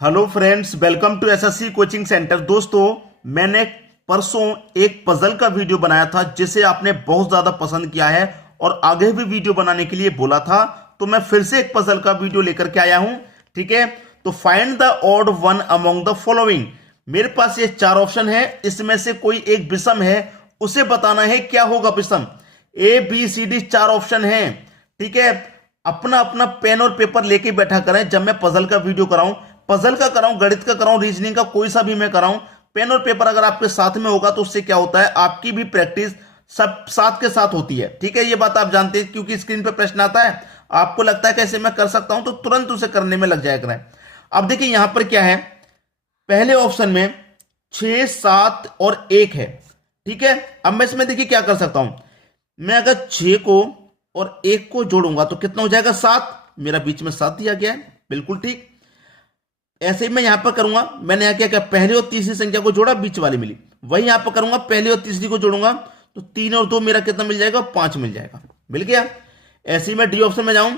Hello friends, welcome to SSC coaching centre. दोस्तों, मैंने परसों एक पजल का वीडियो बनाया था जिसे आपने बहुत ज्यादा पसंद किया है और आगे भी वीडियो बनाने के लिए बोला था। तो मैं फिर से एक पजल का वीडियो लेकर के आया हूं। ठीक है, तो find the odd one among the following. मेरे पास ये चार ऑप्शन है, इसमें से कोई एक विषम है, उसे बताना है क्या होगा विषम। ए बी सी डी चार ऑप्शन है। ठीक है, अपना अपना पेन और पेपर लेके बैठा करें जब मैं पजल का वीडियो कराऊं। पजल का कराऊं, गणित का कराऊं, रीजनिंग का कोई सा भी मैं कराऊं, पेन और पेपर अगर आपके साथ में होगा तो उससे क्या होता है, आपकी भी प्रैक्टिस सब साथ के साथ होती है। ठीक है, ये बात आप जानते हैं क्योंकि स्क्रीन पे प्रश्न आता है, आपको लगता है कैसे मैं कर सकता हूं, तो तुरंत उसे करने में लग जाया करें। अब देखिए यहां पर क्या है, पहले ऑप्शन में 6, 7 और 1 है। ठीक है, अब मैं इसमें देखिए क्या कर सकता हूं, मैं अगर 6 को और 1 को जोड़ूंगा तो कितना हो जाएगा, 7। मेरा बीच में 7 दिया गया है, बिल्कुल ठीक। ऐसे ही मैं यहां पर करूंगा, मैंने यहां क्या किया, पहली और तीसरी संख्या को जोड़ा, बीच वाली मिली। वही यहां पर करूंगा, पहली और तीसरी को जोड़ूंगा तो 3 और 2 मेरा कितना मिल जाएगा, 5 मिल जाएगा। मिल गया। ऐसे ही मैं डी ऑप्शन में जाऊं,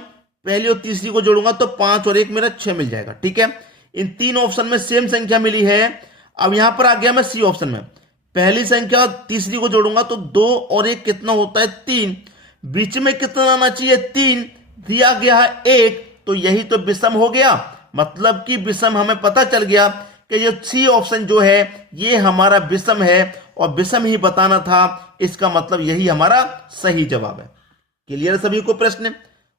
पहली और तीसरी को जोड़ूंगा तो 5 और 1 मेरा 6 मिल जाएगा। ठीक है, इन तीन ऑप्शन में सेम संख्या मिली है। अब यहां पर आ गया मैं सी ऑप्शन में, पहली संख्या और तीसरी को जोड़ूंगा तो 2 और 1 कितना होता है, 3। बीच में कितना आना चाहिए, 3। दिया गया है 1, तो यही तो विषम हो गया। मतलब कि विषम हमें पता चल गया कि ये सी ऑप्शन जो है ये हमारा विषम है और विषम ही बताना था, इसका मतलब यही हमारा सही जवाब है। क्लियर सभी को प्रश्न,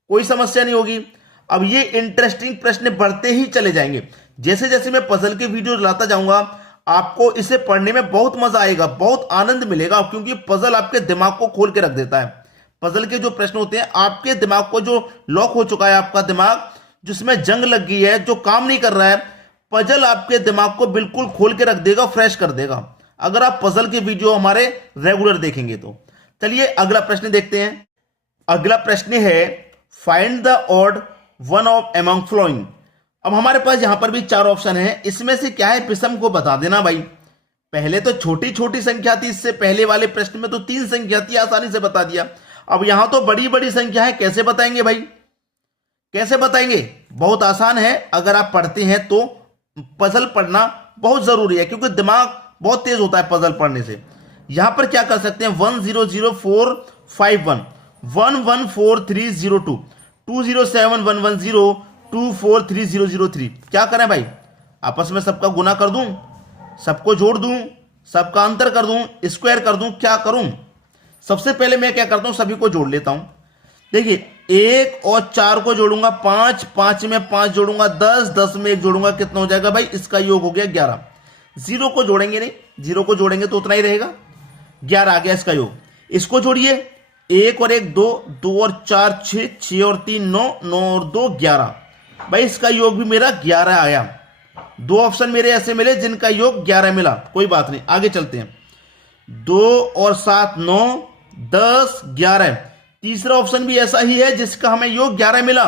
कोई समस्या नहीं होगी। अब ये इंटरेस्टिंग प्रश्न बढ़ते ही चले जाएंगे, जैसे जैसे मैं पजल के वीडियो लाता जाऊंगा आपको इसे पढ़ने में बहुत मजा आएगा, बहुत आनंद मिलेगा, क्योंकि पजल आपके दिमाग को खोल के रख देता है। पजल के जो प्रश्न होते हैं आपके दिमाग को, जो लॉक हो चुका है आपका दिमाग, जिसमें जंग लग गई है, जो काम नहीं कर रहा है, पजल आपके दिमाग को बिल्कुल खोल के रख देगा, फ्रेश कर देगा, अगर आप पजल के वीडियो हमारे रेगुलर देखेंगे तो। चलिए अगला प्रश्न देखते हैं। अगला प्रश्न है find the odd one of among following. अब हमारे पास यहां पर भी चार ऑप्शन है, इसमें से क्या है विषम को बता देना भाई। पहले तो छोटी छोटी संख्या थी, इससे पहले वाले प्रश्न में तो 3 संख्या थी, आसानी से बता दिया। अब यहां तो बड़ी बड़ी संख्या है, कैसे बताएंगे भाई, कैसे बताएंगे। बहुत आसान है, अगर आप पढ़ते हैं तो पजल पढ़ना बहुत जरूरी है, क्योंकि दिमाग बहुत तेज होता है पजल पढ़ने से। यहां पर क्या कर सकते हैं, 100451, 114302, 207110, 243003। क्या करें भाई, आपस में सबका गुना कर दूं, सबको जोड़ दूं, सबका अंतर कर दूं, स्क्वायर कर दूं, क्या करूं। सबसे पहले मैं क्या करता हूं, सभी को जोड़ लेता हूं। देखिए 1 और 4 को जोड़ूंगा 5, 5 में 5 जोड़ूंगा 10, 10 में 1 जोड़ूंगा, कितना हो जाएगा भाई, इसका योग हो गया 11। 0 को जोड़ेंगे नहीं, 0 को जोड़ेंगे तो उतना ही रहेगा, 11 आ गया इसका योग। इसको जोड़िए, 1 और 1 2, 2 और 4 6, 6 और 3 9, 9 और 2 11। भाई इसका योग भी मेरा 11 आया। दो ऑप्शन मेरे ऐसे मिले जिनका योग 11 मिला, कोई बात नहीं, आगे चलते हैं। 2 और 7 9, 10 11। तीसरा ऑप्शन भी ऐसा ही है जिसका हमें योग 11 मिला।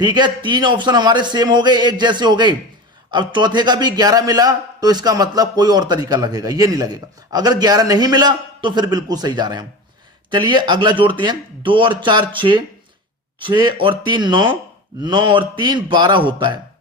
ठीक है, 3 ऑप्शन हमारे सेम हो गए, एक जैसे हो गए। अब चौथे का भी 11 मिला तो इसका मतलब कोई और तरीका लगेगा, ये नहीं लगेगा। अगर 11 नहीं मिला तो फिर बिल्कुल सही जा रहे हैं हम। चलिए अगला जोड़ते हैं, 2 और 4 6, 6 और 3 9, 9 और 3 12 होता है,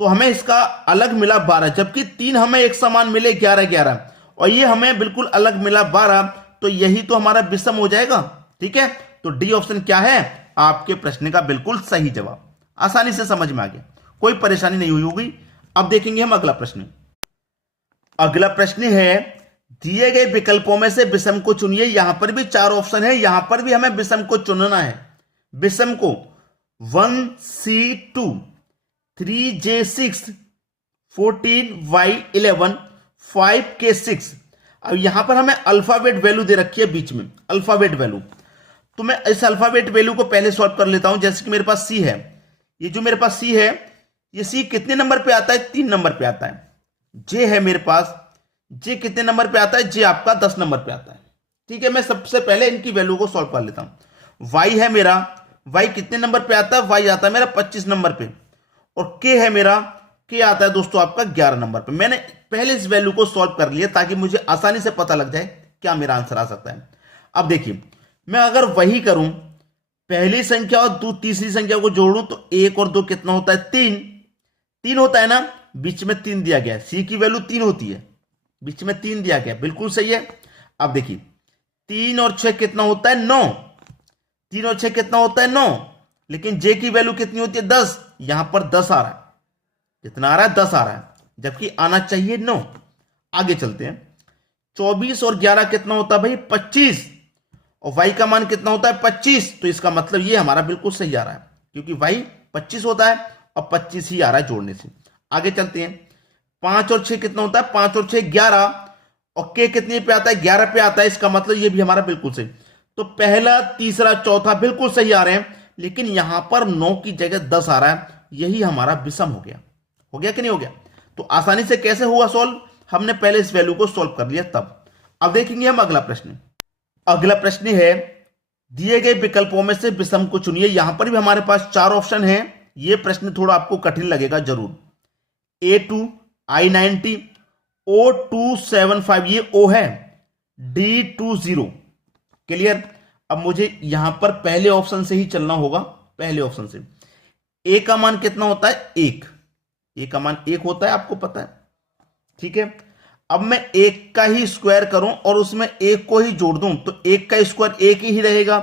तो हमें इसका अलग मिला 12, जबकि 3 हमें एक समान मिले 11 11, और ये हमें बिल्कुल अलग मिला 12, तो यही तो हमारा विषम हो जाएगा। ठीक है, तो डी ऑप्शन क्या है, आपके प्रश्न का बिल्कुल सही जवाब। आसानी से समझ में आ गया, कोई परेशानी नहीं हुई होगी। अब देखेंगे हम अगला प्रश्न। अगला प्रश्न है, दिए गए विकल्पों में से विषम को चुनिए। यहां पर भी चार ऑप्शन है, यहां पर भी हमें विषम को चुनना है। विषम को 1C2, 3J6, 14Y11, 5K6। अब यहां पर हमें अल्फाबेट वैल्यू दे रखी है बीच में, अल्फाबेट वैल्यू। तो मैं इस अल्फाबेट वैल्यू को पहले सॉल्व कर लेता हूं। जैसे कि मेरे पास सी है, ये जो मेरे पास सी है, ये सी कितने नंबर पे आता है, 3 नंबर पे आता है। जे है मेरे पास, जे कितने नंबर पे आता है, जे आपका 10 नंबर पे आता है। ठीक है, मैं सबसे पहले इनकी वैल्यू को सॉल्व कर लेता हूं। वाई है मेरा, वाई कितने नंबर पे आता है, वाई आता है मेरा 25 नंबर पे। और के है मेरा, के आता है दोस्तों आपका 11 नंबर पे। मैंने पहले इस वैल्यू को सॉल्व कर लिया ताकि मुझे आसानी से पता लग जाए क्या मेरा आंसर आ सकता है। अब देखिए, मैं अगर वही करूं, पहली संख्या और तीसरी संख्या को जोड़ूं तो 1 और 2 कितना होता है, 3। 3 होता है ना, बीच में 3 दिया गया है, सी की वैल्यू 3 होती है, बीच में 3 दिया गया, बिल्कुल सही है। अब देखिए 3 और 6 कितना होता है 9, 3 और 6 कितना होता है 9, लेकिन जे की वैल्यू कितनी होती है 10, यहां पर 10 आ रहा है, कितना आ रहा है 10 आ रहा है, जबकि आना चाहिए 9। आगे चलते हैं, 24 और 11 कितना होता है भाई 25, और y का मान कितना होता है 25, तो इसका मतलब ये हमारा बिल्कुल सही आ रहा है, क्योंकि y 25 होता है और 25 ही आ रहा है जोड़ने से। आगे चलते हैं, 5 और 6 कितना होता है 5 और 6 11, और k कितने पे आता है 11 पे आता है, इसका मतलब ये भी हमारा बिल्कुल सही। तो पहला तीसरा चौथा बिल्कुल सही आ रहे हैं, लेकिन यहां पर 9 की जगह 10 आ रहा है, यही हमारा विषम हो गया कि नहीं हो गया। तो आसानी से कैसे हुआ सॉल्व, हमने पहले इस वैल्यू को सॉल्व कर लिया तब। अब देखेंगे हम अगला प्रश्न। अगला प्रश्न है, दिए गए विकल्पों में से विषम को चुनिए। यहां पर भी हमारे पास 4 ऑप्शन हैं, यह प्रश्न थोड़ा आपको कठिन लगेगा जरूर। A2, I90, O275, ये O है, D20, क्लियर। अब मुझे यहां पर पहले ऑप्शन से ही चलना होगा, पहले ऑप्शन से। A का मान कितना होता है 1, A का मान 1 होता है, आपको पता है, ठीक है। अब मैं 1 का ही स्क्वायर करूं और उसमें 1 को ही जोड़ दूं, तो 1 का स्क्वायर 1 ही रहेगा,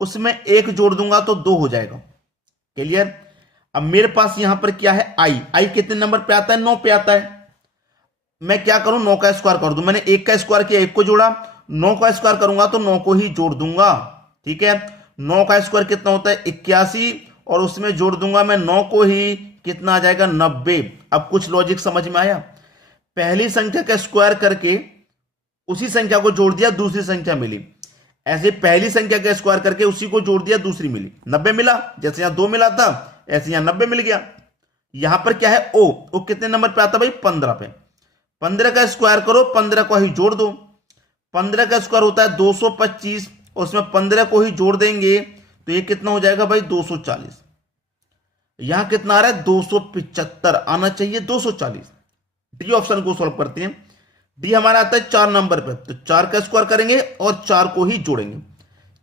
उसमें 1 जोड़ दूंगा तो 2 हो जाएगा, क्लियर। अब मेरे पास यहां पर क्या है आई कितने नंबर पे आता है 9 पे आता है। मैं क्या करूं 9 का स्क्वायर कर दूं, मैंने 1 का स्क्वायर किया 1 को जोड़ा, 9 का स्क्वायर करूंगा तो 9 को ही जोड़ दूंगा, ठीक है। 9 का स्क्वायर कितना होता है 81, और उसमें जोड़ दूंगा मैं 9 को ही, कितना आ जाएगा 90। अब कुछ लॉजिक समझ में आया, पहली संख्या का स्क्वायर करके उसी संख्या को जोड़ दिया, दूसरी संख्या मिली, ऐसे पहली संख्या का स्क्वायर करके उसी को जोड़ दिया, दूसरी मिली, 90 मिला। जैसे यहां 2 मिला था ऐसे यहां 90 मिल गया। यहां पर क्या है ओ कितने नंबर पे आता है भाई 15 पे, 15 का स्क्वायर करो, 15 को ही जोड़ दो, 15 का स्क्वायर होता है 225, और उसमें 15 को ही जोड़ देंगे तो ये कितना हो जाएगा भाई 240। यहां कितना आ रहा है 275, आना चाहिए 240। डी ऑप्शन को सॉल्व करते हैं, डी हमारा आता है 4 नंबर पे, तो 4 का स्क्वायर करेंगे और 4 को ही जोड़ेंगे,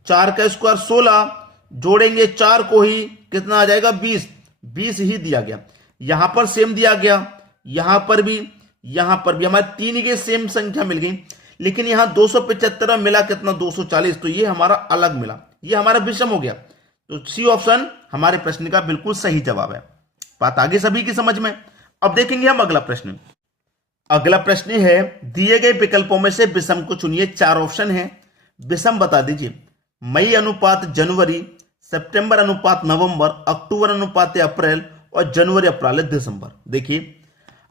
4 का स्क्वायर 16, जोड़ेंगे 4 को ही, कितना आ जाएगा 20, 20 ही दिया गया। यहां पर सेम दिया गया, यहां पर भी हमारे 3 के सेम संख्या मिल गई, लेकिन यहां 275 मिला कितना 240, तो ये हमारा अलग मिला, ये हमारा विषम हो गया। तो सी ऑप्शन हमारे प्रश्न का बिल्कुल सही जवाब है। बात आगे सभी की समझ में। अब देखेंगे हम अगला प्रश्न। अगला प्रश्न है, दिए गए विकल्पों में से विषम को चुनिए। 4 ऑप्शन है, विषम बता दीजिए। मई अनुपात जनवरी, सितंबर अनुपात नवंबर, अक्टूबर अनुपात अप्रैल, और जनवरी अप्रैल दिसंबर। देखिए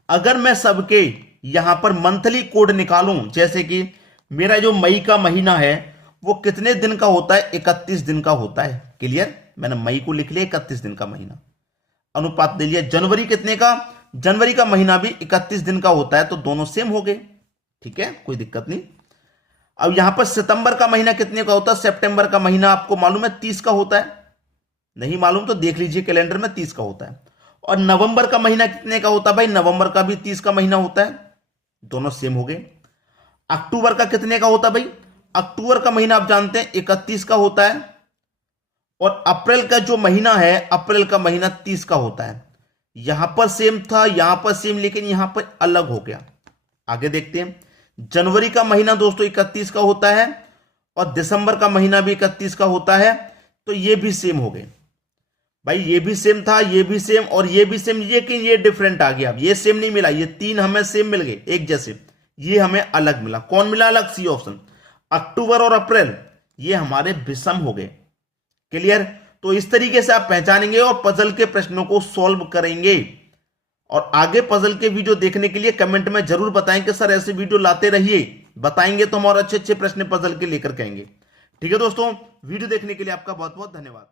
अगर मैं सबके यहां पर मंथली कोड निकालूं, जैसे कि मेरा जो मई का महीना है वो कितने दिन का होता है 31 दिन का होता है, क्लियर। मैंने मई को लिख लिया 31 दिन का महीना, अनुपात दे लिया। जनवरी कितने का, जनवरी का महीना भी 31 दिन का होता है, तो दोनों सेम हो गए, ठीक है, कोई दिक्कत नहीं। अब यहां पर सितंबर का महीना कितने का होता है, सितंबर का महीना आपको मालूम है 30 का होता है, नहीं मालूम तो देख लीजिए कैलेंडर में 30 का होता है। और नवंबर का महीना कितने का होता है भाई, नवंबर का भी 30 का महीना होता है, दोनों सेम हो गए। अक्टूबर का कितने का होता है भाई, अक्टूबर का महीना आप जानते हैं 31 का होता है, और अप्रैल का जो महीना है, अप्रैल का महीना 30 का होता है। यहां पर सेम था, यहां पर सेम, लेकिन यहां पर अलग हो गया। आगे देखते हैं, जनवरी का महीना दोस्तों 31 का होता है, और दिसंबर का महीना भी 31 का होता है, तो ये भी सेम हो गए भाई, ये भी सेम था, ये भी सेम, और ये भी सेम, लेकिन ये डिफरेंट आ गया, ये सेम नहीं मिला, ये 3 हमें सेम मिल गए एक जैसे, ये हमें अलग मिला। कौन मिला अलग, सी ऑप्शन, अक्टूबर और अप्रैल, ये हमारे विषम हो गए, क्लियर। तो इस तरीके से आप पहचानेंगे और पजल के प्रश्नों को सॉल्व करेंगे। और आगे पजल के वीडियो देखने के लिए कमेंट में जरूर बताएं कि सर ऐसे वीडियो लाते रहिए, बताएंगे तो हम और अच्छे अच्छे प्रश्न पजल के लेकर कहेंगे। ठीक है दोस्तों, वीडियो देखने के लिए आपका बहुत बहुत धन्यवाद।